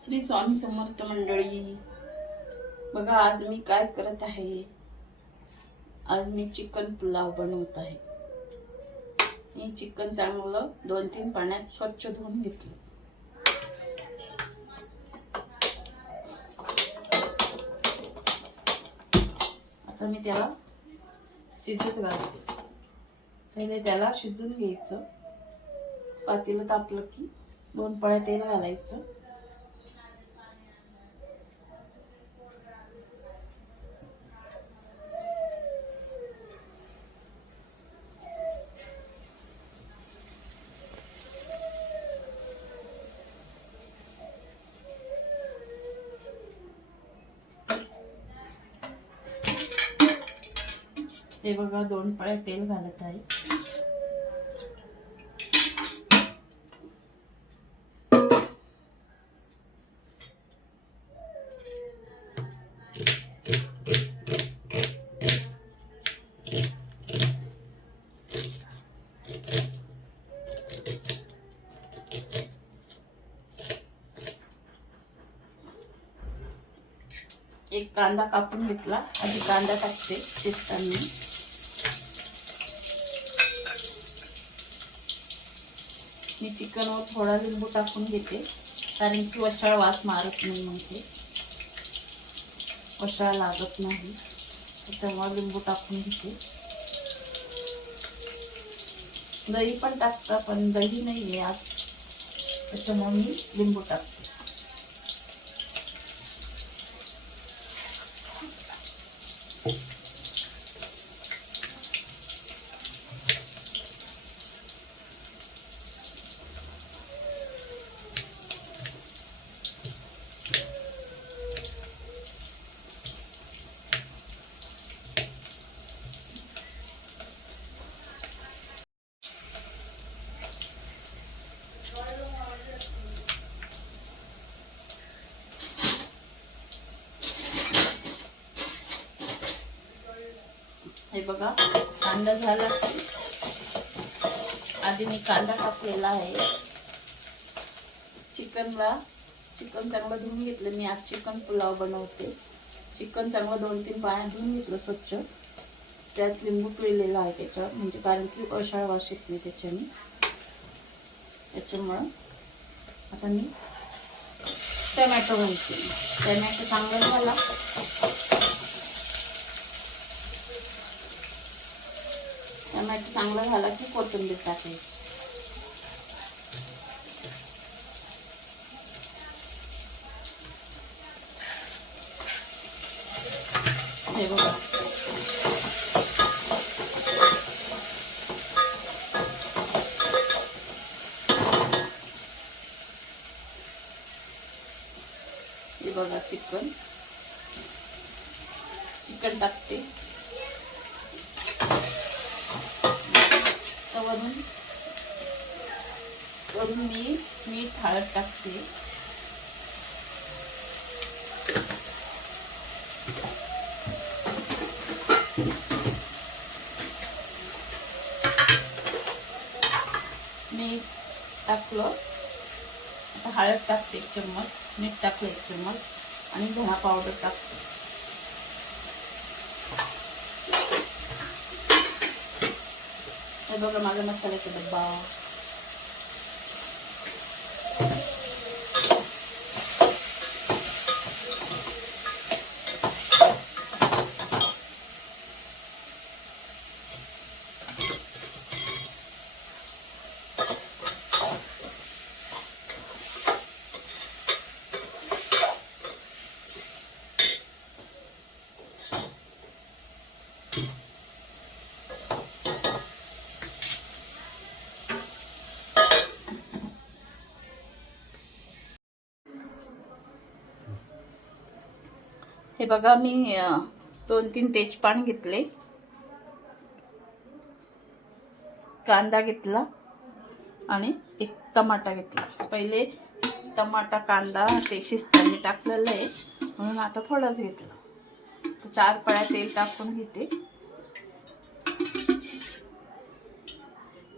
श्री स्वामी समर्थ मंडळी, बघा आज मी काय करत आहे। आज मी चिकन पुलाव बनवत आहे। मी चिकन चांगलं 2-3 पाण्यात स्वच्छ धुवून घेतलं। आता मी त्याला शिजत घालते। पहिले त्याला शिजून घ्यायचं। पातेलं तापलं की 2 पळ्या तेल घालायचं। हे बघा 2 पळ्या तेल घालत आहे। एक कांदा कापून घेतला। आधी कांदा टाकते शिजताना। मी चिकनवर थोडा लिंबू टाकून घेते, कारण की वशाळ वास मारत नाही, मग ते वशाळ लागत नाही, त्याच्यामुळे लिंबू टाकून घेते। दही पण टाकता, पण दही नाही आहे आज, त्याच्यामुळे मी लिंबू टाकते। हे बघा कांदा झाला की आधी मी कांदा टाकलेला आहे। चिकन चांगलं धुवून घेतलं। मी आज चिकन पुलाव बनवते। चिकन चांगलं 2-3 पाण्यात धुवून घेतलं स्वच्छ। त्यात लिंबू पिळलेला आहे त्याच्यावर, म्हणजे कारण की वशाळ वास येत नाही त्याच्यामुळं। आता मी टोमॅटो घालते। टोमॅटो चांगला झाला, टोमॅटो चांगला झाला की कोथिंबीर टाकायची। हे बघा चिकन टाकते। वरून मी मीठ हळद टाकते। मीठ टाकलं, आता हळद टाकते 1 चम्मच, मीठ टाकलं 1 चम्मच आणि धना पावडर टाकते। हे बघा माझा मसाल्याचा डब्बा। हे बघा मी 2-3 तेजपान घेतले, कांदा घेतला आणि 1 टमाटा घेतला। पहिले टमाटा कांदा ते शिजताना टाकलेलं आहे, म्हणून आता थोडाच घेतला। 4 पळ्या तेल टाकून घेते।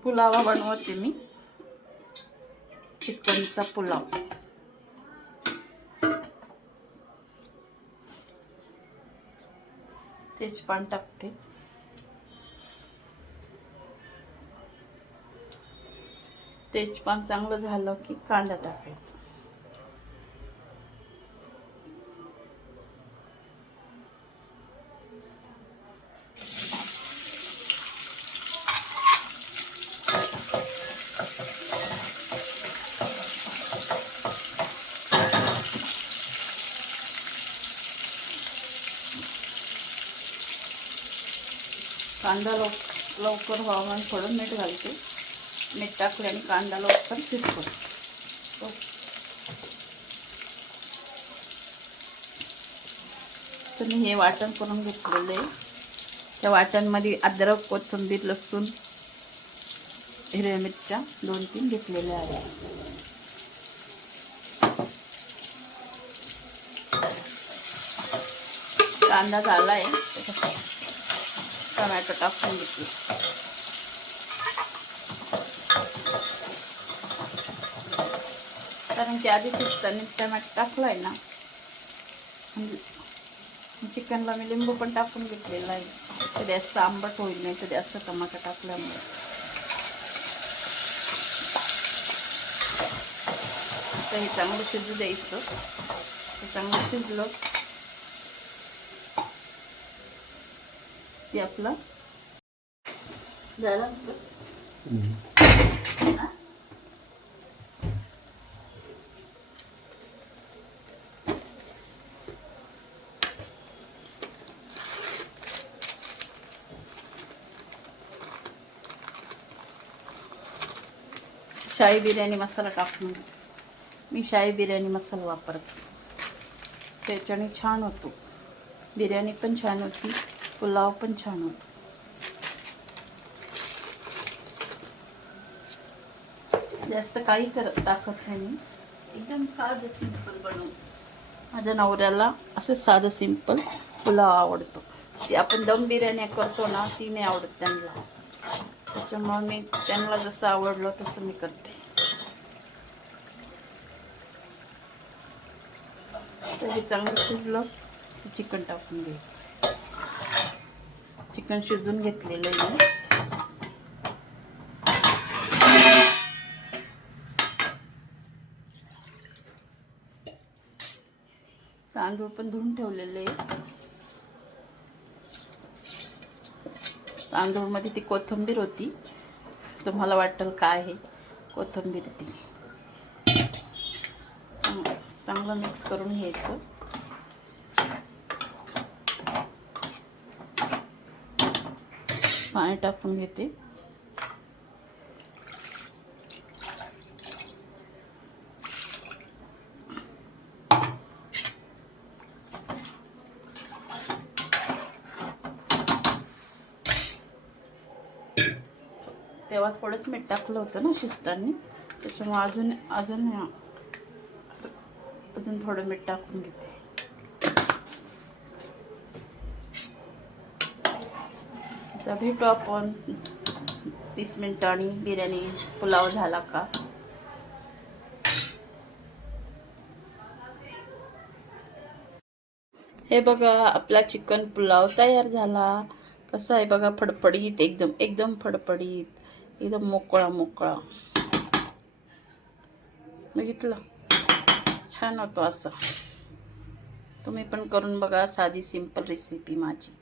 पुलाव बनवते मी, चिकनचा पुलाव। तेजपान टाकते. तेजपान चांगलं झालं की कांदा टाकायचा. कांदा लवकर व्हावा म्हणून थोडं मीठ घालते. मीठ टाकल्याने कांदा लवकर शिजतो. तर मी हे वाटण करून घेतलेलं आहे. त्या वाटणमध्ये अद्रक, कोथिंबीर, लसूण, हिरव्या मिरच्या 2-3 घेतलेल्या आहेत. कांदा झाला आहे. टोमॅटो टाकून घेतले. कारण की आधी शिजताना टोमॅटो टाकला आहे ना. चिकनला मी लिंबू पण टाकून घेतलेला आहे. तर जास्त आंबट होईल नाही तर जास्त टमाटर टाकल्यामुळे. तर हे चांगलं शिजू द्यायचं. हे चांगलं शिजलं की आपलं झालं. शाही बिर्याणी मसाला टाकून. मी शाही बिर्याणी मसाला वापरते. त्याच्याने छान होतो. बिर्याणी पण छान होती, पुलाव पण छान होतो. जास्त काही टाकत नाही मी. एकदम साधं सिंपल बनवतो. माझ्या नवऱ्याला असं साधं सिंपल पुलाव आवडतो. ती आपण दम बिर्याणी करतो ना, ती नाही आवडत त्यांना. त्याच्यामुळे मी त्यांना जसं आवडलं तसं मी करते. तर हे चांगलं शिजलं की चिकन टाकून घ्यायचं. चिकन शिजून घेतलेलं आहे. तांदूळ पण धुवून ठेवलेले आहे. तांदूळमध्ये ती कोथिंबीर होती. तुम्हाला वाटेल काय आहे, कोथिंबीर ती. चांगलं मिक्स करून घ्यायचं. पाणी टाकून घेते. तेव्हा थोडंच मीठ टाकलं होतं ना शिजताना. त्याच्यामुळे अजून थोडं मीठ टाकून घेते. आता भेटू आपण 20 मिनिटांनी. बिर्याणी पुलाव झाला का. हे बघा आपला चिकन पुलाव तयार झाला. कसा आहे बघा, फडफडीत, एकदम फडफडीत, एकदम मोकळा. बघितलं, छान होतो असं. तुम्ही पण करून बघा. साधी सिंपल रेसिपी माझी.